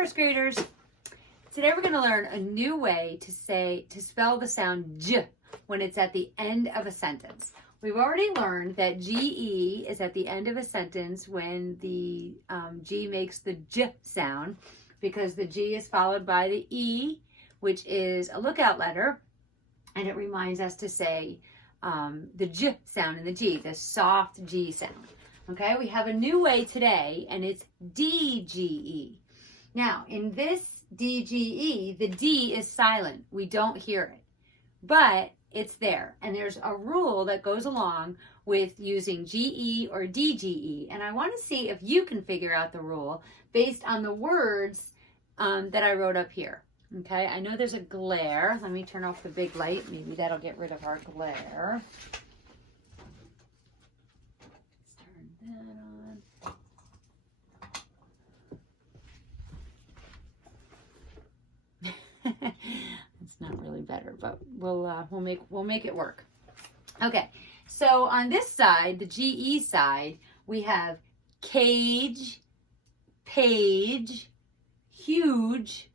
first graders. Today we're going to learn a new way to spell the sound J when it's at the end of a sentence. We've already learned that GE is at the end of a sentence when the G makes the J sound, because the G is followed by the E, which is a lookout letter, and it reminds us to say the J sound in the G, the soft G sound. Okay, we have a new way today, and it's DGE. Now, in this DGE, the D is silent. We don't hear it, but it's there. And there's a rule that goes along with using GE or DGE. And I want to see if you can figure out the rule based on the words that I wrote up here. Okay, I know there's a glare. Let me turn off the big light. Maybe that'll get rid of our glare. That on. It's not really better, but we'll make it work. Okay, so on this side, the GE side, we have cage, page, huge,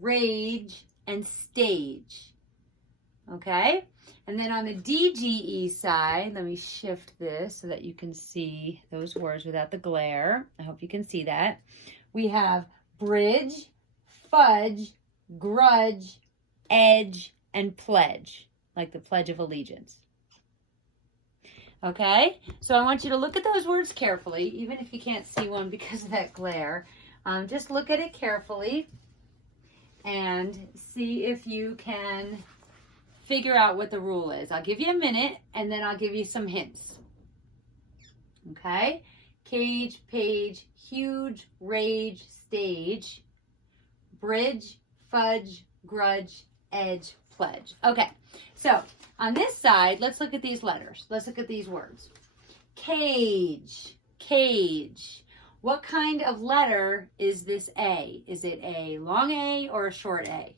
rage, and stage. Okay? And then on the DGE side, let me shift this so that you can see those words without the glare. I hope you can see that. We have bridge, fudge, grudge, edge, and pledge, like the Pledge of Allegiance. Okay? So I want you to look at those words carefully, even if you can't see one because of that glare. Just look at it carefully and see if you can figure out what the rule is. I'll give you a minute, and then I'll give you some hints. Okay? Cage, page, huge, rage, stage, bridge, fudge, grudge, edge, pledge. Okay, so on this side, let's look at these letters. Let's look at these words. Cage, cage. What kind of letter is this A? Is it a long A or a short A?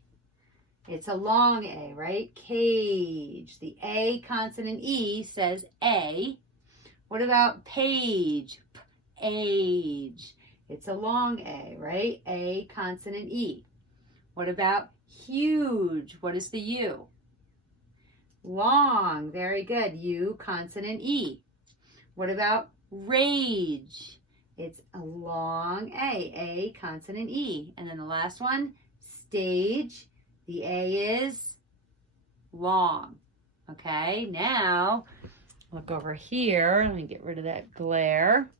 It's a long A, right? Cage. The A consonant E says A. What about page? Age. It's a long A, right? A consonant E. What about huge? What is the U? Long. Very good. U consonant E. What about rage? It's a long A consonant E. And then the last one, stage. The A is long. Okay, now look over here. Let me get rid of that glare.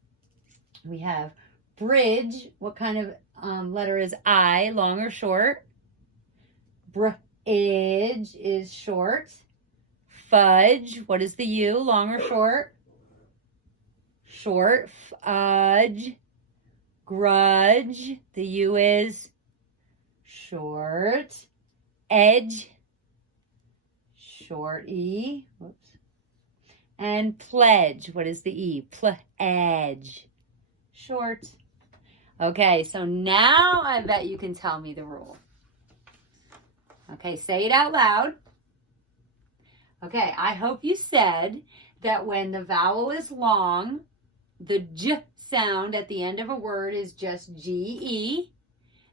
We have bridge. What kind of letter is I, long or short? Bridge is short. Fudge, what is the U, long or short? Short. Fudge. Grudge, the U is short. Edge, short E. Whoops. And pledge, what is the E? Pledge, short. Okay, so now I bet you can tell me the rule. Okay, say it out loud. Okay, I hope you said that when the vowel is long, the J sound at the end of a word is just GE.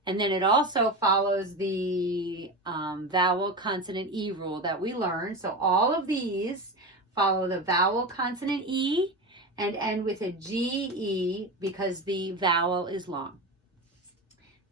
And then it also follows the vowel consonant E rule that we learned. So all of these follow the vowel consonant E and end with a GE because the vowel is long.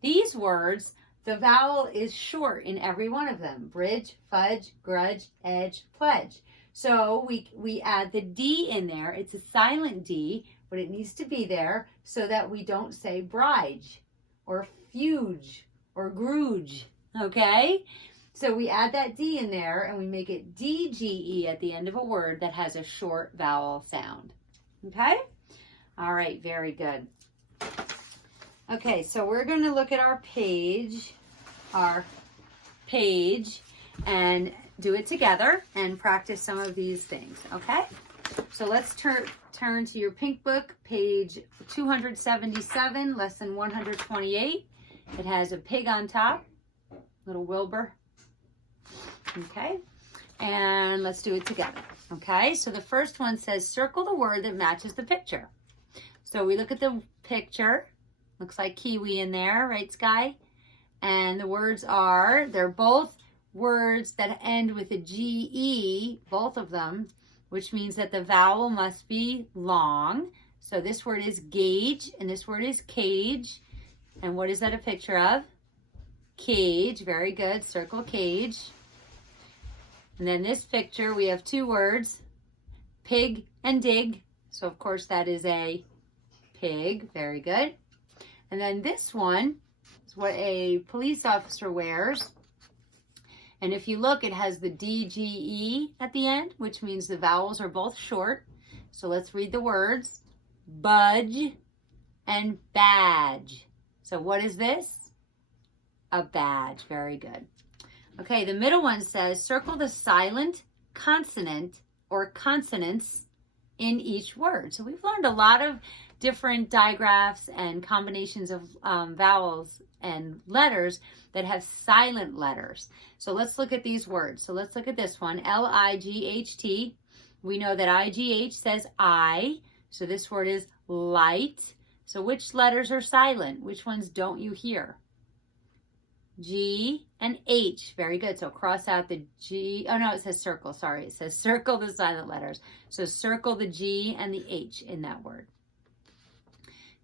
These words, the vowel is short in every one of them. Bridge, fudge, grudge, edge, pledge. So we add the D in there. It's a silent D, but it needs to be there so that we don't say brige or fuge or gruge, okay? So we add that D in there and we make it DGE at the end of a word that has a short vowel sound, okay? All right, very good. Okay, so we're going to look at our page, and do it together and practice some of these things, okay? So let's turn to your pink book, page 277, lesson 128. It has a pig on top, little Wilbur. Okay, and let's do it together. Okay, so the first one says circle the word that matches the picture. So we look at the picture. Looks like kiwi in there, right, Sky? And the words are, they're both words that end with a G-E, both of them, which means that the vowel must be long. So this word is gauge, and this word is cage. And what is that a picture of? Cage, very good, circle cage. And then this picture, we have two words, pig and dig. So of course that is a pig, very good. And then this one is what a police officer wears. And if you look, it has the D-G-E at the end, which means the vowels are both short. So let's read the words, budge and badge. So what is this? A badge, very good. Okay, the middle one says, circle the silent consonant or consonants in each word. So we've learned a lot of different digraphs and combinations of vowels and letters that have silent letters. So let's look at these words. So let's look at this one, L-I-G-H-T. We know that I-G-H says I, so this word is light. So which letters are silent? Which ones don't you hear? G and H. Very good. So cross out the G. Oh, no, it says circle. Sorry. It says circle the silent letters. So circle the G and the H in that word.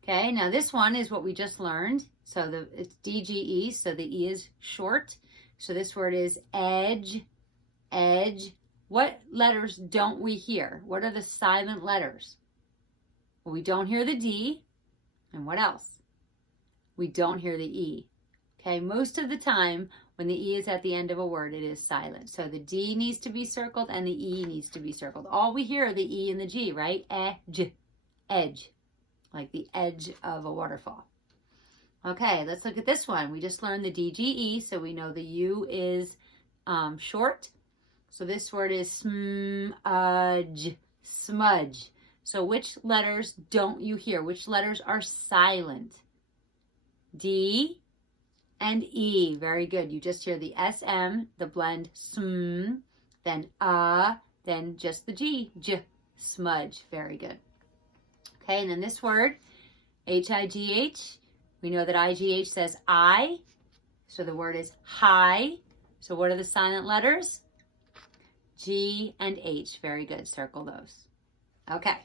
Okay, now this one is what we just learned. So it's D-G-E, so the E is short. So this word is edge, edge. What letters don't we hear? What are the silent letters? Well, we don't hear the D. And what else? We don't hear the E. Okay, most of the time when the E is at the end of a word, it is silent. So the D needs to be circled and the E needs to be circled. All we hear are the E and the G, right? Edge, edge, like the edge of a waterfall. Okay, let's look at this one. We just learned the D-G-E, so we know the U is short. So this word is smudge, smudge. So which letters don't you hear? Which letters are silent? D and E. Very good. You just hear the SM, the blend sm, then then just the G, j, smudge. Very good. Okay, and then this word, H-I-G-H. We know that I-G-H says I, so the word is high. So what are the silent letters? G and H. Very good. Circle those. Okay,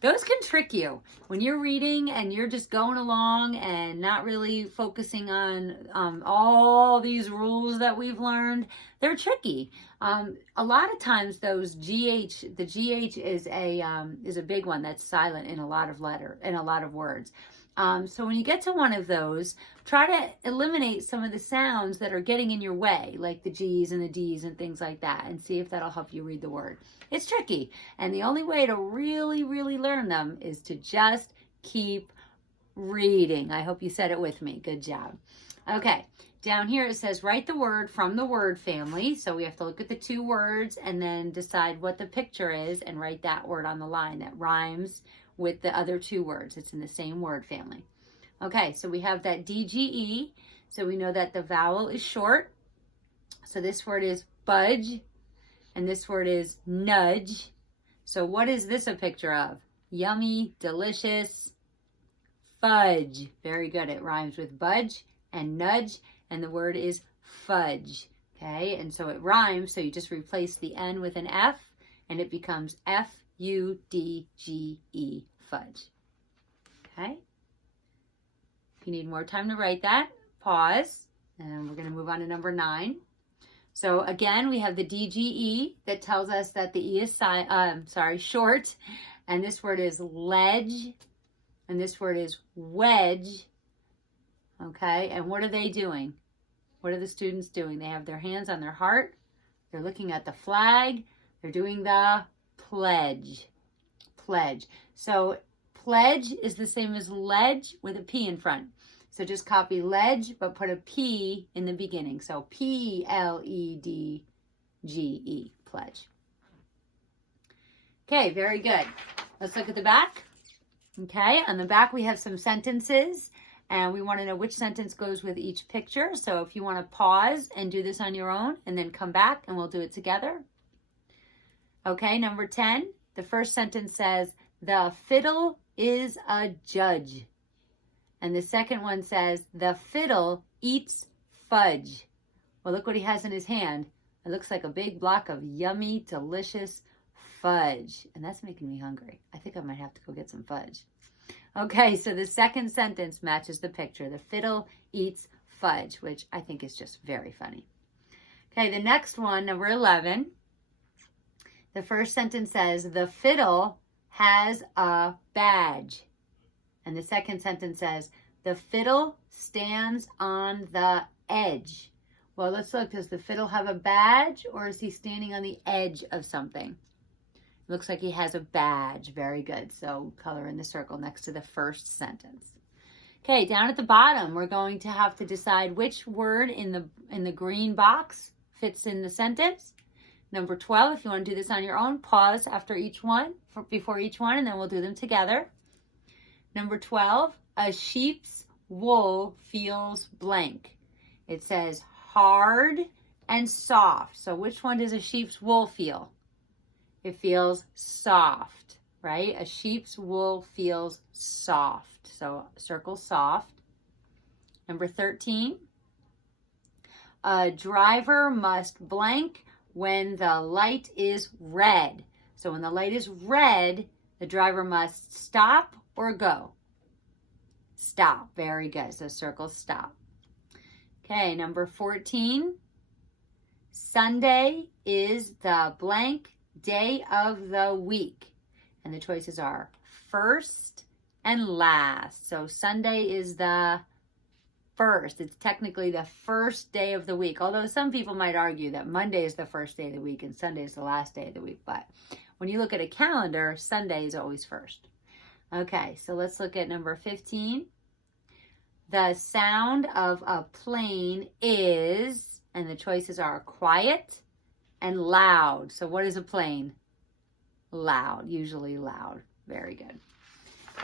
those can trick you when you're reading and you're just going along and not really focusing on all these rules that we've learned. They're tricky. A lot of times those GH, the GH is a big one that's silent in a lot of words. So when you get to one of those, try to eliminate some of the sounds that are getting in your way, like the G's and the D's and things like that, and see if that'll help you read the word. It's tricky, and the only way to really, really learn them is to just keep reading. I hope you said it with me. Good job. Okay, down here it says write the word from the word family. So we have to look at the two words and then decide what the picture is and write that word on the line that rhymes with the other two words. It's in the same word family. Okay, so we have that D-G-E. So we know that the vowel is short. So this word is budge, and this word is nudge. So what is this a picture of? Yummy, delicious, fudge. Very good. It rhymes with budge and nudge, and the word is fudge. Okay, and so it rhymes, so you just replace the N with an F, and it becomes F-U-D-G-E, fudge. Okay? If you need more time to write that, pause, and we're going to move on to number 9. So again, we have the D-G-E that tells us that the E is short, and this word is ledge, and this word is wedge. Okay, and what are they doing? What are the students doing? They have their hands on their heart. They're looking at the flag. They're doing the pledge. Pledge. So pledge is the same as ledge with a P in front. So just copy ledge, but put a P in the beginning. So P-L-E-D-G-E, pledge. Okay, very good. Let's look at the back. Okay, on the back we have some sentences, and we want to know which sentence goes with each picture. So if you want to pause and do this on your own, and then come back and we'll do it together. Okay, number 10, the first sentence says, the fiddle is a judge. And the second one says, the fiddle eats fudge. Well, look what he has in his hand. It looks like a big block of yummy, delicious fudge. And that's making me hungry. I think I might have to go get some fudge. Okay, so the second sentence matches the picture. The fiddle eats fudge, which I think is just very funny. Okay, the next one, number 11. The first sentence says, the fiddle has a badge. And the second sentence says, the fiddle stands on the edge. Well, let's look. Does the fiddle have a badge, or is he standing on the edge of something? Looks like he has a badge. Very good. So color in the circle next to the first sentence. Okay, down at the bottom, we're going to have to decide which word in the green box fits in the sentence. Number 12, if you want to do this on your own, pause after each one, before each one, and then we'll do them together. Number 12, a sheep's wool feels blank. It says hard and soft. So which one does a sheep's wool feel? It feels soft, right? A sheep's wool feels soft. So circle soft. Number 13, a driver must blank when the light is red. So when the light is red, the driver must stop or go. Stop. Very good. So circle stop. Okay, number 14. Sunday is the blank day of the week. And the choices are first and last. So Sunday is the first. It's technically the first day of the week. Although some people might argue that Monday is the first day of the week and Sunday is the last day of the week. But when you look at a calendar, Sunday is always first. Okay, so let's look at number 15. The sound of a plane is, and the choices are quiet and loud. So what is a plane? Loud, usually loud. Very good.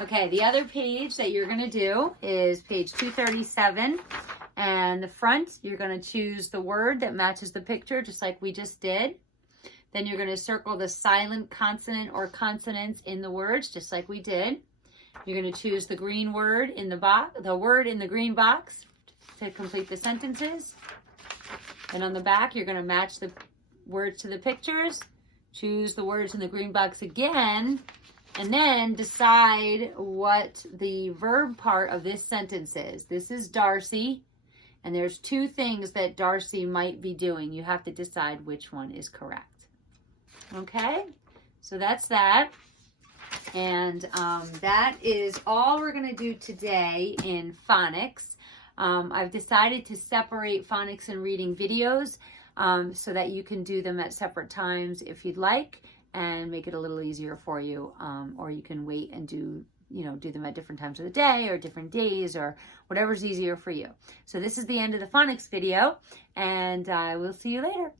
Okay, the other page that you're going to do is page 237. And the front, you're going to choose the word that matches the picture, just like we just did. Then you're going to circle the silent consonant or consonants in the words, just like we did. You're going to choose the green word in the box, the word in the green box to complete the sentences. And on the back, you're going to match the words to the pictures. Choose the words in the green box again, and then decide what the verb part of this sentence is. This is Darcy, and there's two things that Darcy might be doing. You have to decide which one is correct. Okay, so that's that. And that is all we're going to do today in phonics. I've decided to separate phonics and reading videos so that you can do them at separate times if you'd like, and make it a little easier for you. Or you can wait and do them at different times of the day or different days or whatever's easier for you. So this is the end of the phonics video, and I will see you later.